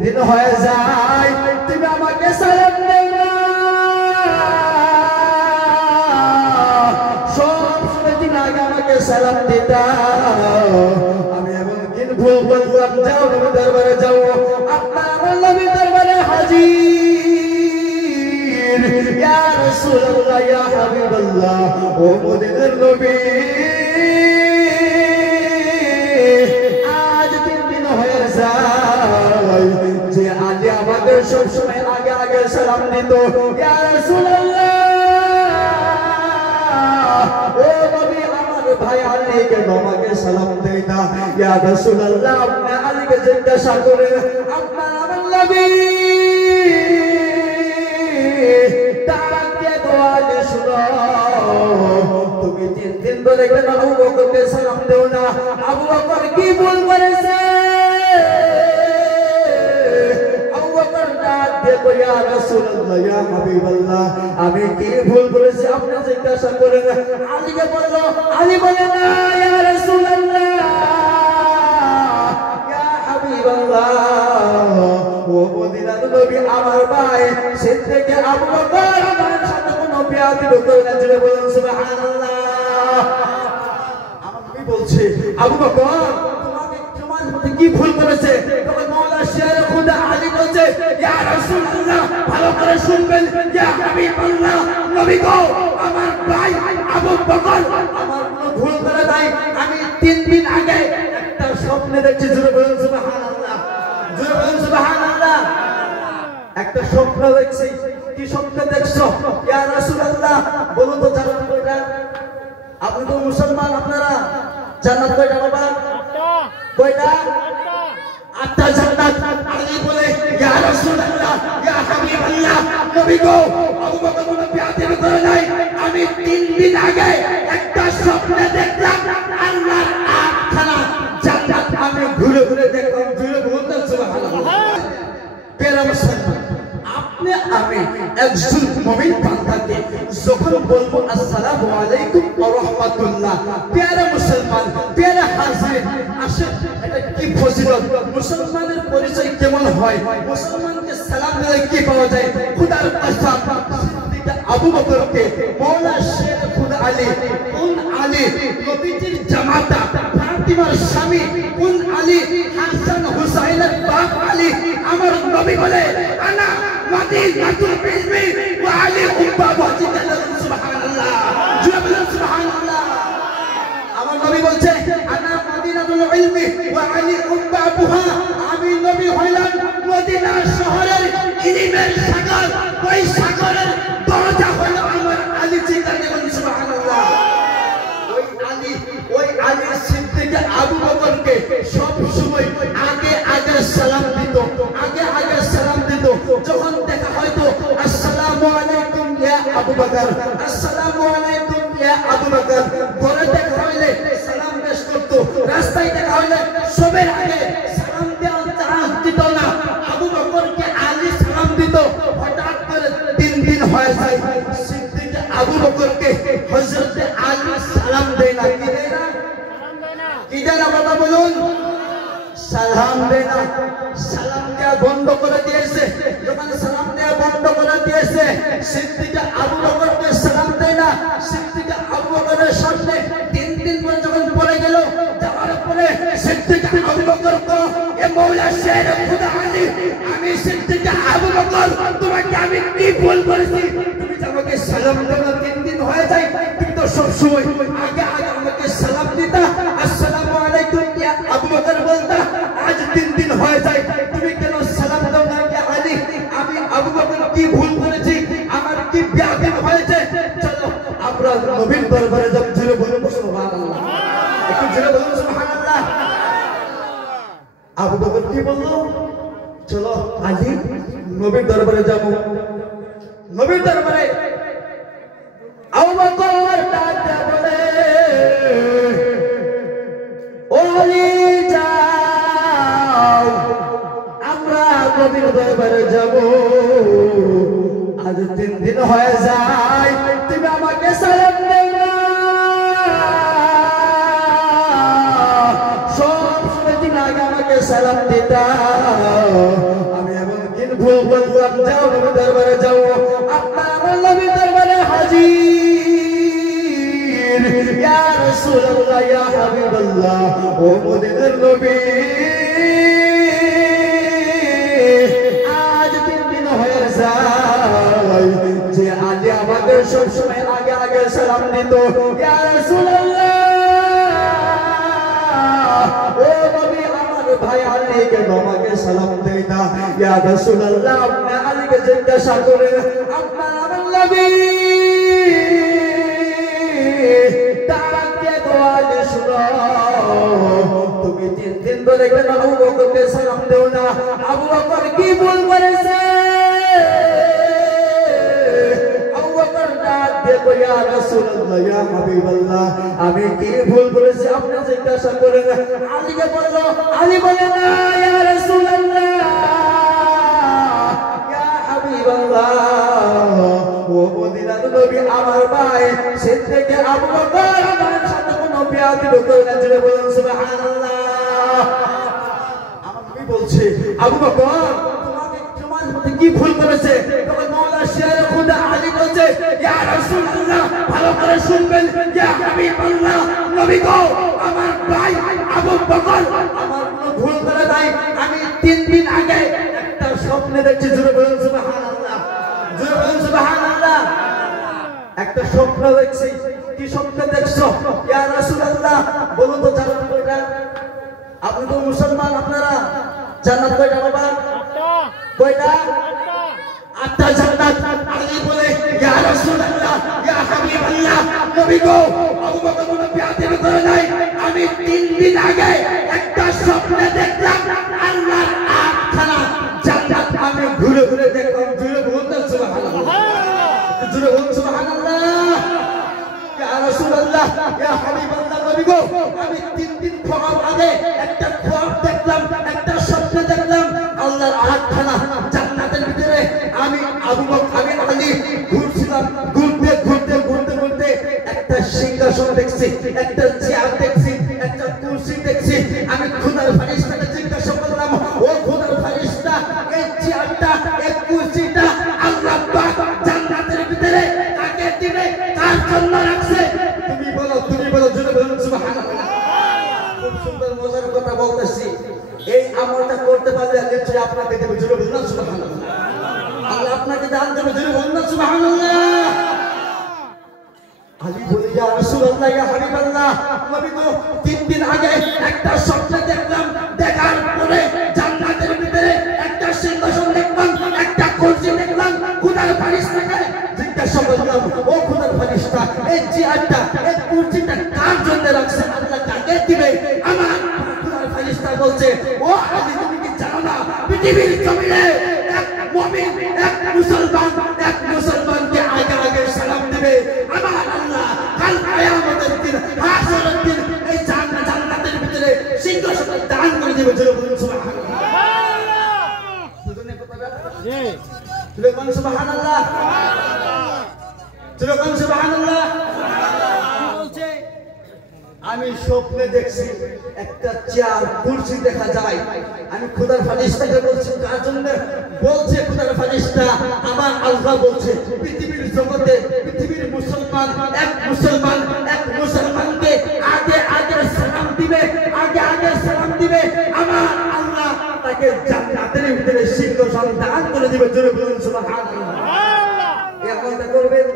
দিন হয়ে যায় তুমি আমাকে সালাম দেও না। সব শুনে দিন আগে আমাকে সালাম দিতা। আমি এমন দিন ভুল বললাম, যাও নবী দরবারে যাও, আপনার আমার নবী দরবারে হাজির। ইয়া রাসূলুল্লাহ, ইয়া হাবিবাল্লাহ, ও মদিনার নবী, আজ 3 দিন হয়ে যায় যে আলী আমাদের সব সময় আগে আগে সালাম দিত। ইয়া রাসূলুল্লাহ, ও নবী, আমার ভাই আলী কেন আমাকে সালাম দেয় না? ইয়া রাসূলুল্লাহ, আপনি আলীকে জিজ্ঞাসা করেন। আপনার আমার নবী তাকে দোয়ালে শুনো, তুমি 3 দিন ধরে কেন আবু বকরকে সালাম দেও না? আবু বকর কি ভুল করেছে? আবু বকর ডাক দিয়ে কই, ইয়া রাসূলুল্লাহ, ইয়া হাবিবাল্লাহ, আমি কি ভুল করেছি আপনি জিজ্ঞাসা করেন। আলীকে বলল, আলী বলে না, ইয়া রাসূলুল্লাহ, ইয়া হাবিবাল্লাহ, ও মদিনার নবী আমার ভাই, সে থেকে আবু বকর আমার সাথে কোনো বিয়াদবি করে না। জোরে বলুন সুবহানাল্লাহ। আমার নবী বলছে, আবু বকর তোমার মধ্যে কি ভুল করেছে? তখন মাওলানা শের খুদা আলী বলছে, ইয়া রাসূলুল্লাহ, ভালো করে শুনবেন, ইয়া হাবিবাল্লাহ, নবী গো, আমার ভাই আবু বকর আমার কোনো ভুল করে নাই। আমি 3 দিন আগে একটা স্বপ্নে দেখছি। জোরে বলুন সুবহানাল্লাহ, জোরে বলুন সুবহানাল্লাহ। একটা স্বপ্ন দেখছি। কি স্বপ্ন দেখছো? ইয়া রাসূলুল্লাহ, বলুন তো জান্নাত কয়টা? আপনি তো মুসলমান, আপনারা জান্নাত কয়টা বাবা? কয়টা? 8টা জান্নাত। আলী বলে, ইয়া রাসূলুল্লাহ, ইয়া হাবিবাল্লাহ, নবী গো, আবু বকর কোনো বিয়াদবি করে নাই। আমি 3 দিন আগে একটা স্বপ্ন দেখলাম, আল্লাহর 8খানা জান্নাত আমি ঘুরে ঘুরে দেখলাম। ঘুরে বলতে সুবহানাল্লাহ। প্রিয় মুসলমান, আপনি আমি একজন মুমিন বান্দাকে যখন বলবো আসসালামু আলাইকুম ওয়া রাহমাতুল্লাহ, প্রিয় মুসলমান, প্রিয় হাজির, আসেন এটা কি ফজিলত, মুসলমানের পরিচয় কেমন হয়, মুসলমানকে সালাম দিলে কি পাওয়া যায়? খোদার কসম, সিদ্দিক আবু বকরকে মাওলানা শের খুদা আলী, কোন আলী? নবীজির জামাতা ফাতিমার স্বামী, কোন আলী? হাসান হুসাইনের বাপ আলী। আমার নবী বলে, আনা মদিনাতুল ইলমি ওয়া আলী উম্মা ওয়াজিদাতুল, সুবহানাল্লাহ, জোরে বলুন সুবহানাল্লাহ। আমার নবী বলছে, আনা মদিনাতুল ইলমি ওয়া আলী উম্মা বুহা, আমি নবী হইলাম মদিনা শহরের ইলমের সাগর, ওই সাগরের দরজা হলো আমার আলী। চিন্তা করুন সুবহানাল্লাহ। ওই আলী সিদ্দিক আবু বকরকে সব সময় আগে আগে সালাম দিত, আগে আগে সালাম দিত। যখন দেখা হয়তো আসসালামু আলাইকুম ইয়া আবু বকর, আসসালামু আলাইকুম ইয়া আবু বকর, ঘরে দেখা হইলে সালাম পেশ করত, রাস্তায় দেখা হইলে সবের আগে সালাম দেওয়ার চান্স দিত না। আবু বকরকে আলী সালাম দিত। হঠাৎ করে 3 দিন হয়ে যায়, সিদ্দিক আবু বকরকে হযরত আলী সালাম দেয় না। কি দেয় না? কি দেয় না বাবা বলুন? সালাম দেয় না। সালাম দেওয়া বন্ধ করে দিয়েছে। যখন সালাম দেওয়া বন্ধ করে দিয়েছে, সিদ্দিক আবু বকরকে সালাম দেয় না। সিদ্দিক আবু বকরের সামনে 3 দিন পর যখন পড়ে গেল, যাওয়ার পরে সিদ্দিক আবু বকর তো, এ মাওলানা শের খুদা আলী, আমি সিদ্দিক আবু বকর, তোমাকে আমি কি ভুল করেছি? তুমি আমাকে সালাম দাও না, 3 দিন হয়ে যায়, তুমি তো সব সময় আগে আগে আমাকে সালাম দিতা, আসসালামু আলাইকুম ইয়া আবু বকর বলতা। আজ 3 দিন হয়ে যায়, তুমি কেন সালাম দাও না? ইয়া আলী, আমি আবু বকর কি ভুল করেছি? আমার কি বিয়াদবি হয়েছে? চলো আমরা নবীর দরবারে যাব। জোরে বলুন সুবহানাল্লাহ, একটু জোরে বলুন সুবহানাল্লাহ। আবু বকর কি বললো? চলো আলী নবীর দরবারে যাব। নবীর দরবারে আবু বকর ডাক দিয়ে বলে, ও আলী যাও, আমরা নবীর দরবারে যাব। আজ 3 দিন হয়ে যায়, তুমি আমাকে সালাম দেও না। সব শুনে দিন আগে আমাকে সালাম দিতা। বললাম যাও নবী দরবারে যাও আপনার আমার নবী দরবারে হাজির ইয়া রাসূলুল্লাহ ইয়া হাবিবাল্লাহ ও মদিনার নবী আজ 3 দিন হয়ে যায় যে আলী আমাকে সব সময় আগে আগে সালাম দিত ইয়া রাসূলুল্লাহ ও নবী আমার ভাই আলী কে আমাকে সালাম দেয় না ইয়া রাসূলুল্লাহ আপনি আলীকে জিজ্ঞাসা করেন আপনার আমার নবী তাকে দোয়া দিয়ে শুনো তুমি 3 দিন ধরে কেন আবু বকরকে সালাম দাও না আবু বকর কি ভুল করেছে আবু বকর ডাক দিয়ে কই ইয়া রাসূলুল্লাহ ইয়া হাবিবাল্লাহ আমি কি ভুল করেছি আপনি জিজ্ঞাসা করেন আলীকে বলল আলী বলে না ইয়া রাসূলুল্লাহ ইয়া হাবিবাল্লাহ ও মদিনার নবী আমার ভাই সে থেকে আবু বকর আমার সাথে কোনো বিয়াদি করে না জেনে বলেন সুবহানাল্লাহ আমার নবী বলছে আবু বকর তোমার মধ্যে কি ভুল করেছে তখন মাওলানা শের খুদা আলী বলছে ইয়া রাসূলুল্লাহ ভালো করে শুনবেন ইয়া হাবিবাল্লাহ নবী গো আমার ভাই আবু বকর আমার কোনো ভুল করে নাই আমি 3 দিন আগে একটা স্বপ্নে দেখছি জোরে বলেন সুবহানাল্লাহ জোরে বলেন সুবহানাল্লাহ একটা স্বপ্ন দেখছি কি স্বপ্ন দেখছো ইয়া রাসূলুল্লাহ বলুন তো জান্নাত কয়টা আপনি তো মুসলমান আপনারা জান্নাত কয়টা বাবা কয়টা 8টা জান্নাত আলী বলে ইয়া রাসূলুল্লাহ ইয়া হাবিবাল্লাহ নবী গো আবু বকর কোনো বিয়াদবি করে নাই আমি 3 দিন আগে একটা স্বপ্ন দেখলাম আল্লাহর 8খানা জান্নাত আমি ঘুরে ঘুরে দেখলাম জুড়ে বলতে সুবহানাল্লাহ জুড়ে বলতে সুবহানাল্লাহ ইয়া রাসূলুল্লাহ ইয়া হাবিবাল্লাহ নবী গো আমি 3 দিন আগে একটা খ্বাব দেখলাম একটা স্বপ্ন দেখলাম আল্লাহর 8খানা জান্নাতের ভিতরে আমি আবু বকর আমি আলী ঘুরছিলাম ঘুরতে ঘুরতে ঘুরতে ঘুরতে একটা সিংহাসন দেখছি একটা চেয়ার দেখছি একটা কুরসি দেখছি আমি খোদার ফেরেশতাকে জিজ্ঞাসা করলাম ও খোদার ফেরেশতা এই চেয়ারটা এই কুরসিটা আল্লাহ পাক জান্নাতের ভিতরে কাকে দিবে কার জন্য রাখছে তুমি বলো জোরে বলুন সুবহানাল্লাহ খুব সুন্দর মজার কথা বলতেছি এই আমলটা করতে পারলে নিশ্চয়ই আপনাকে দেবে জোরে বলুন সুবহানাল্লাহ আল্লাহ আপনাকে দান দেবে জোরে বলুন সুবহানাল্লাহ আলী বলে ইয়া রাসূলুল্লাহ ইয়া হাবিবাল্লাহ নবী গো 3 দিন আগে একটা স্বপ্ন দেখলাম দেখার পরে জান্নাতের ভিতরে একটা সিংহাসন দেখলাম একটা কুরসি দেখলাম খোদার ফেরেশতাকে জিজ্ঞাসা করলাম ও খোদার ফেরেশতা এই চেয়ারটা এই কুরসিটা কার জন্য রাখছে আল্লাহ কাকে দিবে আমার খোদার ফেরেশতা বলছে ও আলী তুমি কি জানো না পৃথিবীর জমিনে এক মুমিন এক মুসলমানকে আগে আগে সালাম দিবে আমার আল্লাহ কাল কিয়ামতের দিন হাসরের দিন এই জান্নাতের ভিতরে সিংহাসন দান করে দিবে জোরে বলুন সুবহানাল্লাহ দুজনে কথা জি জোরে বলুন সুবহানাল্লাহ জোরে বলুন সুবহানাল্লাহ বলছে আমি স্বপ্নে দেখছি একটা চেয়ার কুরসি দেখা যায় আমি খোদার ফেরেশতাকে বলছি কার জন্য বলছে খোদার ফেরেশতা আমার আল্লাহ বলছে পৃথিবীর জগতে পৃথিবীর মুসলমান এক মুসলমানকে আগে আগে সালাম দিবে আমার আল্লাহ তাকে জান্নাতের ভিতরে সিংহাসন দান করে দিবে জোরে বলুন সুবহানাল্লাহ এই আমলটা করবেন